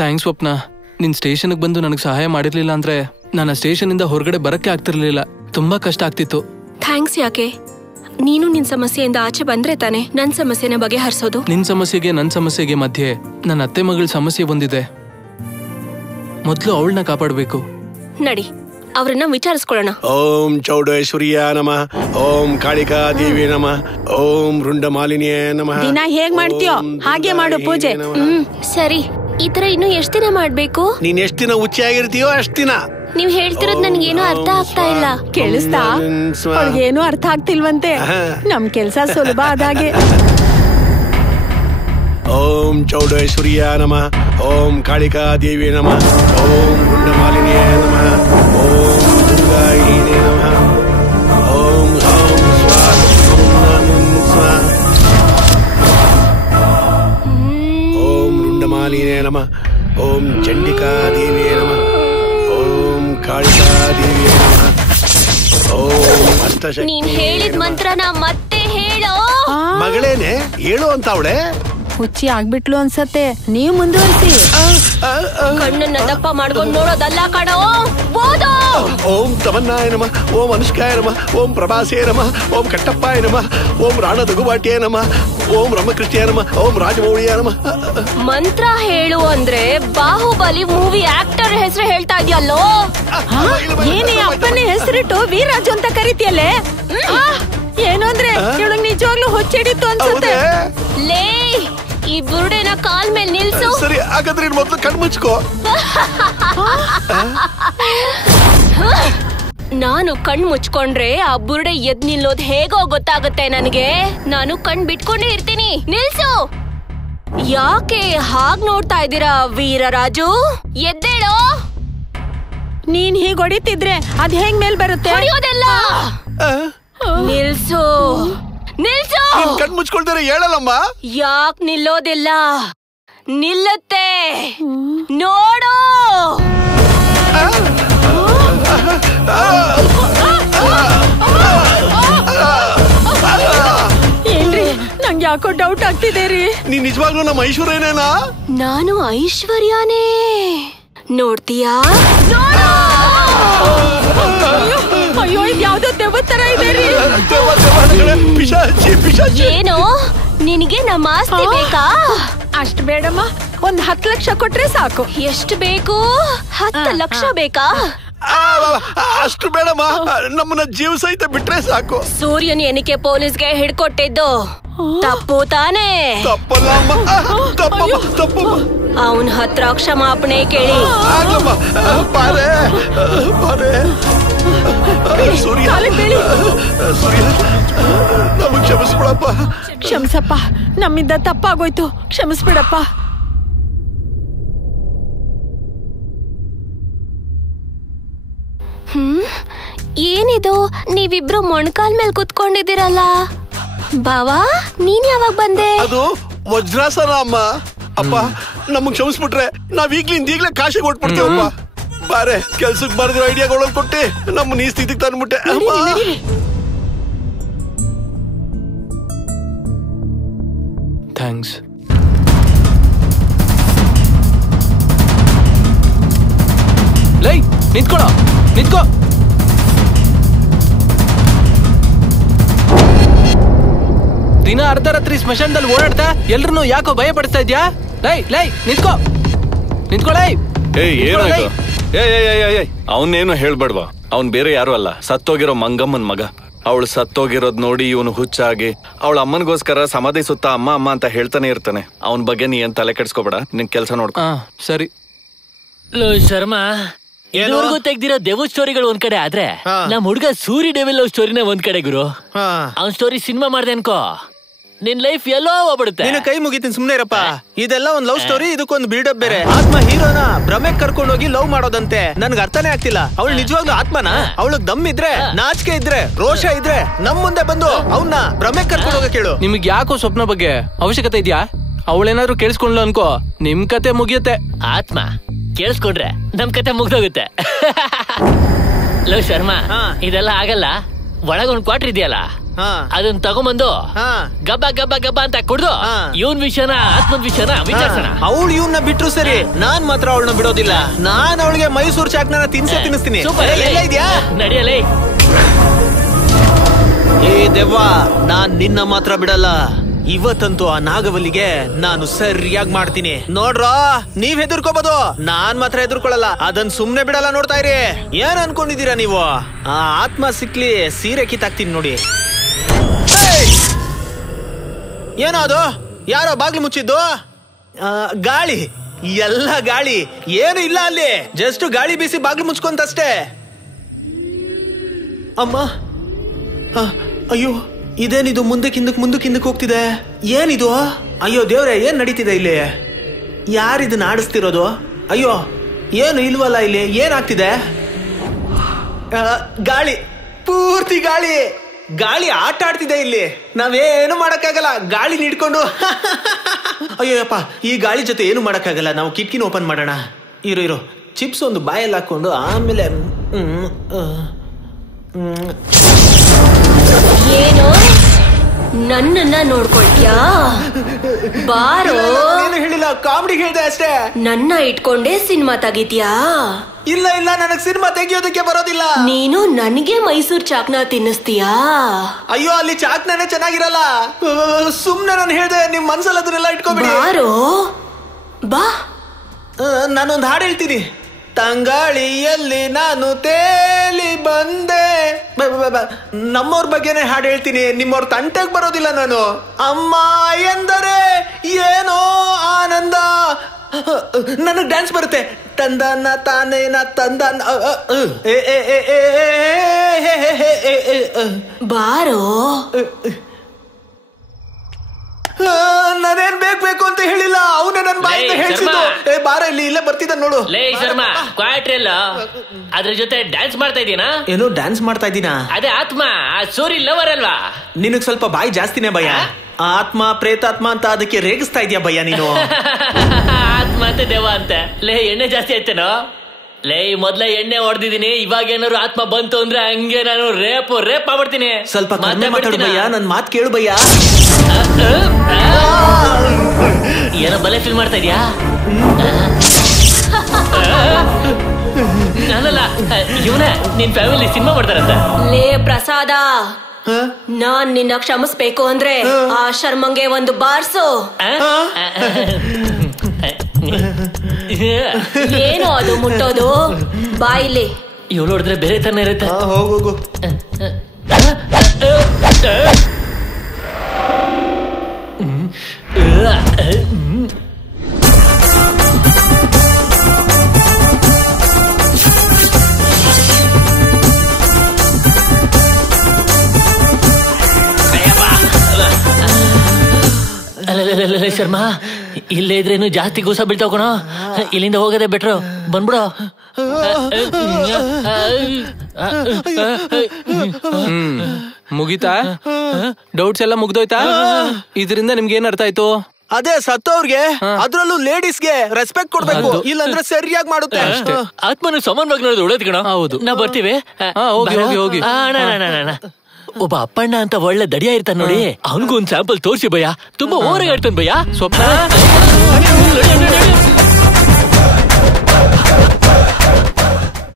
Thanks ಸ್ವಪ್ನ. ನಿನ್ ಸ್ಟೇಷನ್ಗೆ ಬಂದು ನನಗೆ ಸಹಾಯ ಮಾಡಿರ್ಲಿಲ್ಲ ಅಂದ್ರೆ ನಾನು ಸ್ಟೇಷನ್ ಇಂದ ಹೊರಗಡೆ ಬರಕ್ಕೆ ಆಗ್ತಿರ್ಲಿಲ್ಲ. ತುಂಬಾ ಕಷ್ಟ ಆಗ್ತಿತ್ತು. ಥ್ಯಾಂಕ್ಸ್ ಯಾಕೆ? ನೀನು ನಿನ್ ಸಮಸ್ಯೆಯಿಂದ ಆಚೆ ಬಂದ್ರೆ ತಾನೆ ನನ್ ಸಮಸ್ಯೆನ ಬಗೆಹರಿಸೋದು. ನಿನ್ ಸಮಸ್ಯೆಗೆ ನನ್ ಸಮಸ್ಯೆಗೆ ಮಧ್ಯೆ ನನ್ನ ಅತ್ತೆ ಮಗಳ ಸಮಸ್ಯೆ ಬಂದಿದೆ. ಮೊದ್ಲು ಅವಳನ್ನ ಕಾಪಾಡಬೇಕು. ನಡಿ, ಅವ್ರನ್ನ ವಿಚಾರಿಸ್ಕೊಳ್ಳೋಣ. ಓಂ ಚೌಡೇಶ್ವರಿಯ ನಮಃ, ಓಂ ಕಾಳಿಕಾ ದೇವಿ ನಮಃ, ಓಂ ರುಂಡಮಾಲಿನಿಯೇ ನಮಃ. ದಿನ ಹೇಗ್ ಮಾಡ್ತೀಯೋ ಹಾಗೆ ಮಾಡು ಪೂಜೆ. ಸರಿ. ಈ ತರ ಇನ್ನು ಎಷ್ಟ್ ದಿನ ಮಾಡ್ಬೇಕು? ನೀನ್ ಎಷ್ಟ್ ದಿನ ಹುಚ್ಚಿಯಾಗಿರ್ತೀಯೋ ಅಷ್ಟ್ ದಿನ. ನೀವ್ ಹೇಳ್ತಿರೋದ್ ನನ್ಗೇನು ಅರ್ಥ ಆಗ್ತಾ ಇಲ್ಲ. ಕೇಳಿಸ್ತಾ? ಅವ್ಳಿಗೇನು ಅರ್ಥ ಆಗ್ತಿಲ್ವಂತೆ. ನಮ್ ಕೆಲ್ಸ ಸುಲಭ ಆದಾಗೆ. ಓಂ ಚೌಡೇಶ್ವರಿಯ ನಮಃ, ಓಂ ಕಾಳಿಕಾ ದೇವಿ ನಮಃ, ಓಂ ರುಂಡಮಾಲಿನಿಯೇ ನಮಃ, ಓಂ ದುರ್ಗಾಯಿನೇ ನಮಃ, ಓಂ ಹಂ ಸ್ವಾಹ ಸ್ವಾಹ, ಓಂ ರುಂಡಮಾಲಿನೇ ನಮಃ, ಓಂ ಚಂಡಿಕಾ ದೇವಿ ನಮಃ, ಓಂ ಕಾಳಿಕಾ ದೇವಿ ನಮಃ, ಓಂ ಅಷ್ಟಶಕ್ತಿ. ನೀನ್ ಹೇಳಿದ ಮಂತ್ರನ ಮತ್ತೆ ಹೇಳೋ. ಮಗಳೇನೆ ಹೇಳು ಅಂತ ಅವಳೆ. ಹುಚ್ಚಿ ಆಗ್ಬಿಟ್ಲು ಅನ್ಸತ್ತೆ. ನೀವ್ ಮುಂದುವರಿಸಿ. ಕಣ್ಣನ್ನ ದಪ್ಪ ಮಾಡ್ಕೊಂಡು ನೋಡೋದಲ್ಲ ಕಣೋ, ಓದೋ. ಓಂ ತಮನ್ನಾಯ ನಮಃ, ಓಂ ಅನುಷ್ಕಾಯ ನಮಃ, ಓಂ ಪ್ರಭಾಸೇ ನಮಃ, ಓಂ ಕಟ್ಟಪ್ಪಾಯ ನಮಃ, ಓಂ ರಾಣ ದಗುಬಾಟ್ಯೇ ನಮಃ, ಓಂ ರಮಕೃಷ್ಣಯ ನಮಃ, ಓಂ ರಾಜಮೌಳಿಯ ನಮಃ. ಮಂತ್ರ ಹೇಳು ಅಂದ್ರೆ ಬಾಹುಬಲಿ ಮೂವಿ ಆಕ್ಟರ್ ಹೆಸರು ಹೇಳ್ತಾ ಇದೆಯಲ್ಲೋ. ಏನೇ ಅಪ್ಪನೇ ಹೆಸರಿಟ್ಟು ವೀರಾಜು ಅಂತ ಕರಿತೀಯಲ್ಲೇ? ಏನು ಅಂದ್ರೆ ಇವಳಿಗೆ ನಿಜವಾಗ್ಲೂ ಹೊಚ್ಚಿಡಿತ್ತು ಅನ್ಸುತ್ತೆ. ಲೇ, ಈ ಬುರುಡೆನ ಕಾಲ್ ಮೇಲೆ ನಿಲ್ಸು. ಸರಿ, ಹಾಗಾದ್ರೆ ಮೊದಲು ಕಣ್ಣು ಮುಚ್ಕೋ. ನಾನು ಕಣ್ ಮುಚ್ಕೊಂಡ್ರೆ ಆ ಬುರುಡೆ ಎದ್ ನಿಲ್ಲೋದ್ ಹೇಗೋ ಗೊತ್ತಾಗುತ್ತೆ ನನಗೆ. ನಾನು ಕಣ್ ಬಿಟ್ಕೊಂಡೇ ಇರ್ತೀನಿ. ನಿಲ್ಸು. ಯಾಕೆ ಹಾಗ್ ನೋಡ್ತಾ ಇದ್ದೀರಾ ವೀರರಾಜು? ಎದ್ದೇಳೋ. ನೀನ್ ಹೀಗ್ ಹೊಡಿತಿದ್ರೆ ಅದ್ ಹೆಂಗ್ ಮೇಲ್ ಬರುತ್ತೆ? ಹೊಡಿಯೋದೆಲ್ಲ. ನಿಲ್ಸು, ನಿಲ್ಸು. ಕಣ್ಣು ಮುಚ್ಕೊಳ್ತಾರೆ ಹೇಳಲ್ಲಮ್ಮ. ಯಾಕ್ ನಿಲ್ಲೋದಿಲ್ಲ? ನಿಲ್ಲುತ್ತೆ, ನೋಡು. ಏನ್ರಿ, ನಂಗೆ ಯಾಕೋ ಡೌಟ್ ಆಗ್ತಿದೆ ರೀ. ನೀನ್ ನಿಜವಾಗ್ಲೂ ನಮ್ಮ ಐಶ್ವರ್ಯನೇನಾ? ನಾನು ಐಶ್ವರ್ಯನೇ. ನೋಡ್ತೀಯಾ? ಅಯ್ಯೋ, ಇದು ಯಾವ್ದೋ ದೆವ್ವ ತರ ಇದೆ ರೀ. ಏನು, ನಿನಗೆ ನಮ್ಮ ಆಸ್ತಿ ಬೇಕಾ? ಅಷ್ಟು ಬೇಡಮ್ಮ, 10 ಲಕ್ಷ ಕೊಟ್ರೆ ಸಾಕು. ಎಷ್ಟು ಬೇಕು? 10 ಲಕ್ಷ ಬೇಕಾ? ಅಷ್ಟು ಬೇಡಮ್ಮ, ನಮ್ಮನ್ನ ಜೀವ ಸಹಿತ ಬಿಟ್ರೆ ಸಾಕು. ಸೂರ್ಯನ ಎನಿಕೆ ಪೊಲೀಸ್ಗೆ ಹಿಡ್ಕೊಟ್ಟಿದ್ದು ತಪ್ಪು ತಾನೇ? ತಪ್ಪಲ್ಲ ಅಮ್ಮ, ತಪ್ಪಮ್ಮ, ತಪ್ಪಮ್ಮ. ಅವನ ಹತ್ರ ಕ್ಷಮಾಪಣೆ ಕೇಳಿ. ಬಾರೆ ಬಾರೆ. ಸೂರ್ಯ, ಸೂರ್ಯ, ನಮಗೆ ಕ್ಷಮಿಸ್ಬಿಡಪ್ಪ. ಕ್ಷಮಿಸಪ್ಪ, ನಮ್ಮಿಂದ ತಪ್ಪಾಗೋಯ್ತು, ಕ್ಷಮಿಸ್ಬಿಡಪ್ಪ. ಏನಿದು, ನೀವಿಬ್ರು ಮೊಣಕಾಲ್ ಮೇಲೆ ಕುತ್ಕೊಂಡಿದ್ದೀರಲ್ಲ? ಬಾವಾ, ನೀನ್ ಯಾವಾಗ ಬಂದೆ? ಅದು ವಜ್ರಾಸನ ಅಮ್ಮ. ಅಪ್ಪ, ನಮಗ್ ಕ್ಷಮಿಸ್ಬಿಟ್ರೆ ನಾವ್ ಈಗ್ಲೇ ಕಾಶಿಗೆ ಹೊಟ್ಬಿಡ್ತೀವಪ್ಪ. ಬಾರೆ, ಕೆಲ್ಸಕ್ಕೆ ಬರ್ದಿರೋ ಐಡಿಯಾಗಳು ಕೊಟ್ಟಿ ನಮ್ಮ ಈ ಸ್ಥಿತಿಗೆ ತಂದ್ಬಿಟ್ಟೆ. ಥ್ಯಾಂಕ್ಸ್. ಲೈ, ನಿಂತ್ಕೊಳ್ಳೋ, ನಿಂತ್ಕೋ. ದಿನ ಅರ್ಧರಾತ್ರಿ ಸ್ಮಶಾನದಲ್ಲಿ ಓಡಾಡ್ತಾ ಎಲ್ರು ಯಾಕೋ ಭಯ ಪಡಿಸ್ತಾ ಇದ್ಯಾ? ಲೈ ಲೈ, ನಿಂತ್ಕೋ, ನಿಂತ್ಕೊಳ್ಳೈ. ಏನಾಯ್ತು? ಅವನೇನು ಹೇಳ್ಬೇಡ್ವಾ. ಅವ್ನ್ ಬೇರೆ ಯಾರು ಅಲ್ಲ, ಸತ್ತೋಗಿರೋ ಮಂಗಮ್ಮನ್ ಮಗ. ಅವಳು ಸತ್ತೋಗಿರೋದ್ ನೋಡಿ ಇವನು ಹುಚ್ಚಾಗಿ ಅವಳ ಅಮ್ಮನಿಗೋಸ್ಕರ ಸಮಾಧಿ ಸುತ್ತ ಅಮ್ಮ ಅಮ್ಮ ಅಂತ ಹೇಳ್ತಾನೆ ಇರ್ತಾನೆ. ಅವನ್ ಬಗ್ಗೆ ನೀ ಏನ್ ತಲೆ ಕೆಡ್ಸ್ಕೊಬೇಡ, ನಿನ್ ಕೆಲ್ಸ ನೋಡ್ಕೊ. ಸರಿ. ಶರ್ಮಾ, ಇದುವರೆಗೂ ತೆಗ್ದಿರೋ ದೆವ್ ಸ್ಟೋರಿಗಳು ಒಂದ್ ಕಡೆ ಆದ್ರೆ ನಮ್ ಹುಡ್ಗ ಸೂರಿ ಡೆವಿಲ್ ಲವ್ ಸ್ಟೋರಿನ ಒಂದ್ ಕಡೆ ಗುರು. ಅವ್ನ್ ಸ್ಟೋರಿ ಸಿನಿಮಾ ಮಾಡ್ದೆ ಅನ್ಕೋ, ನಿನ್ ಲೈಫ್ ಎಲ್ಲೋ ಹೋಗ್ಬಿಡುತ್ತೆ. ನಿನ್ನ ಕೈ ಮುಗಿತೀನಿ, ಸುಮ್ನೆ ಇರಪ್ಪ. ಇದೆಲ್ಲ ಒಂದ್ ಲವ್ ಸ್ಟೋರಿ, ಇದಕ್ಕೊಂದು ಬಿಲ್ಡಪ್ ಬೇರೆ. ಆತ್ಮ ಹೀರೋನ ಭ್ರಮೆಗ್ ಕರ್ಕೊಂಡು ಹೋಗಿ ಲವ್ ಮಾಡೋದಂತೆ. ನನ್ಗೆ ಅರ್ಥನೇ ಆಗ್ತಿಲ್ಲ. ಅವಳು ನಿಜವಾಗ್ಲೂ ಆತ್ಮನ? ಅವಳಗ್ ದಮ್ ಇದ್ರೆ, ನಾಚಿಕೆ ಇದ್ರೆ, ರೋಷ ಇದ್ರೆ ನಮ್ ಮುಂದೆ ಬಂದು ಅವನ್ನ ಭ್ರಮೆಗ್ ಕರ್ಕೊಂಡು ಹೋಗ ಕೇಳು. ನಿಮ್ಗೆ ಯಾಕೋ ಸ್ವಪ್ನ ಬಗ್ಗೆ ಅವಶ್ಯಕತೆ ಇದ್ಯಾ? ಅವಳೇನಾದ್ರು ಕೇಳಿಸ್ಕೊಂಡ್ಲು ಅನ್ಕೋ, ನಿಮ್ ಕತೆ ಮುಗಿಯುತ್ತೆ. ಆತ್ಮ ಕೇಳಿಸ್ಕೊಂಡ್ರೆ ನಮ್ ಕತೆ ಮುಗ್ದೋಗುತ್ತೆ. ಲವ್ ಶರ್ಮಾ, ಇದೆಲ್ಲ ಆಗಲ್ಲ. ಒಳಗೊಂದ್ ಕ್ವಾರ್ಟರ್ ಇದೆಯಲ್ಲ ಅದನ್ನ ತಗೊಂಬಂದು ಗಬ್ಬ ಗಬ್ಬ ಗಬ್ಬ ಅಂತ ಕುಡ್ದು ಇವನ್ ವಿಷಯನ ಆತ್ಮನ್ ವಿಷಯನ ವಿಚಾರಿಸೋಣ. ಅವಳು ಇವನ್ನ ಬಿಟ್ರು ಸರಿ, ನಾನ್ ಮಾತ್ರ ಅವಳನ್ನ ಬಿಡೋದಿಲ್ಲ. ನಾನ್ ಅವಳಿಗೆ ಮೈಸೂರು ಚಾಕ್ನ ತಿನ್ನಿಸ್ತೀನಿ. ಎಲ್ಲ ಇದ್ಯಾ ನಡಿಯಲೇ. ಏ ದೆವ್ವ, ನಾನ್ ನಿನ್ನ ಮಾತ್ರ ಬಿಡಲ್ಲ. ಇವತ್ತಂತೂ ಆ ನಾಗವಲ್ಲಿಗೆ ನಾನು ಸರಿಯಾಗಿ ಮಾಡ್ತೀನಿ ನೋಡ್ರೋ. ನೀವ್ ಹೆದರ್ಕೋಬಹುದು, ನಾನ್ ಮಾತ್ರ ಹೆದರ್ಕೊಳ್ಳಲ್ಲ. ಅದನ್ ಸುಮ್ನೆ ಬಿಡಲ್ಲ. ನೋಡ್ತಾ ಇರಿ. ಏನ್ ಅನ್ಕೊಂಡಿದೀರಾ ನೀವು? ಆ ಆತ್ಮ ಸಿಕ್ಲಿ ಸೀರೆ ಕಿತ್ತಾಕ್ತೀನಿ ನೋಡಿ. ಏನೋ ಅದು? ಯಾರೋ ಬಾಗ್ಲು ಮುಚ್ಚಿದ್ದು? ಗಾಳಿ, ಎಲ್ಲ ಗಾಳಿ, ಏನು ಇಲ್ಲ ಅಲ್ಲಿ. ಜಸ್ಟ್ ಗಾಳಿ ಬೀಸಿ ಬಾಗ್ಲು ಮುಚ್ಕೊಂತಷ್ಟೇ. ಅಮ್ಮ, ಅಯ್ಯೋ ಇದೇನಿದು? ಮುಂದಕ್ಕಿಂದಕ್ ಹೋಗ್ತಿದೆ. ಏನಿದು? ಅಯ್ಯೋ ದೇವ್ರೆ, ಏನ್ ನಡೀತಿದೆ ಇಲ್ಲಿ? ಯಾರಿದನ್ನ ಆಡಿಸ್ತಿರೋದು? ಅಯ್ಯೋ ಏನು ಇಲ್ವಲ್ಲ ಇಲ್ಲಿ. ಏನಾಗ್ತಿದೆ? ಗಾಳಿ, ಪೂರ್ತಿ ಗಾಳಿ. ಗಾಳಿ ಆಟ ಆಡ್ತಿದೆ ಇಲ್ಲಿ. ನಾವೇನು ಮಾಡಕ್ಕಾಗಲ್ಲ ಗಾಳಿ ನೀಡ್ಕೊಂಡು. ಅಯ್ಯೋಯಪ್ಪ, ಈ ಗಾಳಿ ಜೊತೆ ಏನು ಮಾಡಕ್ಕಾಗಲ್ಲ. ನಾವು ಕಿಟಕಿನ ಓಪನ್ ಮಾಡೋಣ. ಇರೋ ಚಿಪ್ಸ್ ಒಂದು ಬಾಯಲ್ಲಿ ಹಾಕೊಂಡು ಆಮೇಲೆ ಏನು ನನ್ನನ್ನ ನೋಡ್ಕೊಳ್ತೀಯಾ? ಬಾರೋ. ಹೇಳಿಲ್ಲ, ಕಾಮಿಡಿ ಹೇಳ್ದೆ ಅಷ್ಟೇ. ನನ್ನ ಇಟ್ಕೊಂಡೇ ಸಿನಿಮಾ ತೆಗಿತ್ಯಾ? ಇಲ್ಲ, ನನಗ್ ಸಿನಿಮಾ ತೆಗಿಯೋದಕ್ಕೆ ಬರೋದಿಲ್ಲ. ನೀನು ನನಗೆ ಮೈಸೂರ್ ಚಾಕ್ನ ತಿನ್ನಿಸ್ತೀಯಾ? ಅಯ್ಯೋ, ಅಲ್ಲಿ ಚಾಕ್ನೇ ಚೆನ್ನಾಗಿರಲ್ಲ. ಸುಮ್ನೆ ನಾನು ಹೇಳ್ದೆ, ನಿಮ್ ಮನ್ಸಲ್ಲಿ ಅದನ್ನೆಲ್ಲ ಇಟ್ಕೊಬಿಡಿ. ಬಾರೋ ಬಾ. ನಾನೊಂದು ಹಾಡು ಹೇಳ್ತೀನಿ. ತಂಗಾಳಿಯಲ್ಲಿ ನಾನು ತೇಲಿ ಬಂದೆ. ನಮ್ಮವ್ರ ಬಗ್ಗೆನೆ ಹಾಡು ಹೇಳ್ತೀನಿ, ನಿಮ್ಮವ್ರ ತಂಟೆಗೆ ಬರೋದಿಲ್ಲ ನಾನು. ಅಮ್ಮ ಎಂದರೆ ಏನೋ ಆನಂದ. ನನಗ್ ಡ್ಯಾನ್ಸ್ ಬರುತ್ತೆ. ತಂದನ ತಾನೇನ ತಂದನ. ಬಾರೋ. ನಾನೇನ್ ಬೇಕು ಅಂತ ಹೇಳಿಲ್ಲ, ಅವನೇ ನನ್ ಬಾಯಿಂದ ಹೇಳ್ಸಿದ್ದು. ಬಾರ ಇಲ್ಲಿ, ಇಲ್ಲೇ ಬರ್ತಿದ್ದ ನೋಡು. ಲೇ ಶರ್ಮಾ, ಕ್ವಾರ್ಟರ್ ಎಲ್ಲ ಅದ್ರ ಜೊತೆ ಡ್ಯಾನ್ಸ್ ಮಾಡ್ತಾ ಇದೀನಾ? ಏನು ಡ್ಯಾನ್ಸ್ ಮಾಡ್ತಾ ಇದ್ದೀನಾ? ಅದೇ ಆತ್ಮ, ಸೂರಿ ಲವರ್ ಅಲ್ವಾ? ನಿನಗ್ ಸ್ವಲ್ಪ ಬಾಯಿ ಜಾಸ್ತಿನೇ ಭಯ. ಆತ್ಮ ಪ್ರೇತಾತ್ಮ ಅಂತ ಅದಕ್ಕೆ ರೇಗಿಸ್ತಾ ಇದೀಯ ಭಯ ನೀನು. ಆತ್ಮ ಅಂತ ದೇವ ಅಂತ. ಲೇ ಎಣ್ಣೆ ಜಾಸ್ತಿ ಆಯ್ತೇನೋ? ಲೇ ಮೊದ್ಲ ಎಣ್ಣೆ ಹೊಡೆದಿದ್ದೀನಿ, ಇವಾಗ ಏನಾದ್ರು ಆತ್ಮ ಬಂತು ಅಂದ್ರೆ ಹಂಗೆ ನಾನು ರೇಪ್ ಮಾಡ್ಬಿಡ್ತೀನಿ. ಸ್ವಲ್ಪ ಕಡಿಮೆ ಮಾತಾಡು ಭಯ್ಯ, ನನ್ ಮಾತ್ ಕೇಳು ಭಯ್ಯ. ಏನೋ ಬಲೆ ಫೀಲ್ ಮಾಡ್ತಾ ಇದ್ಯಾ? ನಾನಲ್ಲ, ಇವನೇ ನಿನ್ ಫ್ಯಾಮಿಲಿ ಸಿನಿಮಾ ಮಾಡ್ತಾರಂತ. ಲೇ ಪ್ರಸಾದ, ನಾನ್ ನಿನ್ನ ಕ್ಷಮಿಸ್ಬೇಕು ಅಂದ್ರೆ ಆ ಶರ್ಮಂಗೆ ಒಂದು ಬಾರ್ಸು. ಏನು ಅದು ಮುಟ್ಟೋದು? ಬಾಯಿಲಿ. ಇವಳು ಹೊಡೆದ್ರೆ ಬೇರೆ ತಾನೇ ಇರುತ್ತೆ. ಹೋಗು. ಶರ್ಮಾ, ಇಲ್ಲೇ ಇದ್ರೇನು ಜಾಸ್ತಿ ಗೂಸ ಬೀಳ್ತಾವ ಕಣೋ. ಇಲ್ಲಿಂದ ಹೋಗೋದೇ ಬೆಟ್ರು. ಬಂದ್ಬಿಡೋ. ಮುಗಿತಾ? ಡೌಟ್ಸ್ ಎಲ್ಲ ಮುಗ್ದೋಯ್ತಾ? ಇದರಿಂದ ನಿಮ್ಗೆ ಏನ್ ಅರ್ಥ ಆಯ್ತು? ಅದೇ ಸತ್ತವ್ರಿಗೆ, ಅದ್ರಲ್ಲೂ ಲೇಡೀಸ್ಗೆ ರೆಸ್ಪೆಕ್ಟ್ ಕೊಡ್ಬೇಕು, ಇಲ್ಲಾಂದ್ರೆ ಸರಿಯಾಗಿ ಮಾಡುತ್ತೆ. ಆತ್ಮನ ಸಮಾನವಾಗಿ ನೋಡೋದು ಒಳ್ಳೇದ್ ಕಣ. ಹೌದು, ನಾವ್ ಬರ್ತೀವಿ. ಹೋಗಿ. ಒಬ್ಬ ಅಪ್ಪಣ್ಣ ಅಂತ ಒಳ್ಳೆ ದಡಿಯ ಇರ್ತಾನ ನೋಡಿ, ಅವನಿಗೂ ಒಂದ್ ಸ್ಯಾಂಪಲ್ ತೋರ್ಸಿ ಭಯ. ತುಂಬಾ ಓವರ್ ಆಡ್ತಾನೆ ಭಯ. ಸ್ವಪ್ನ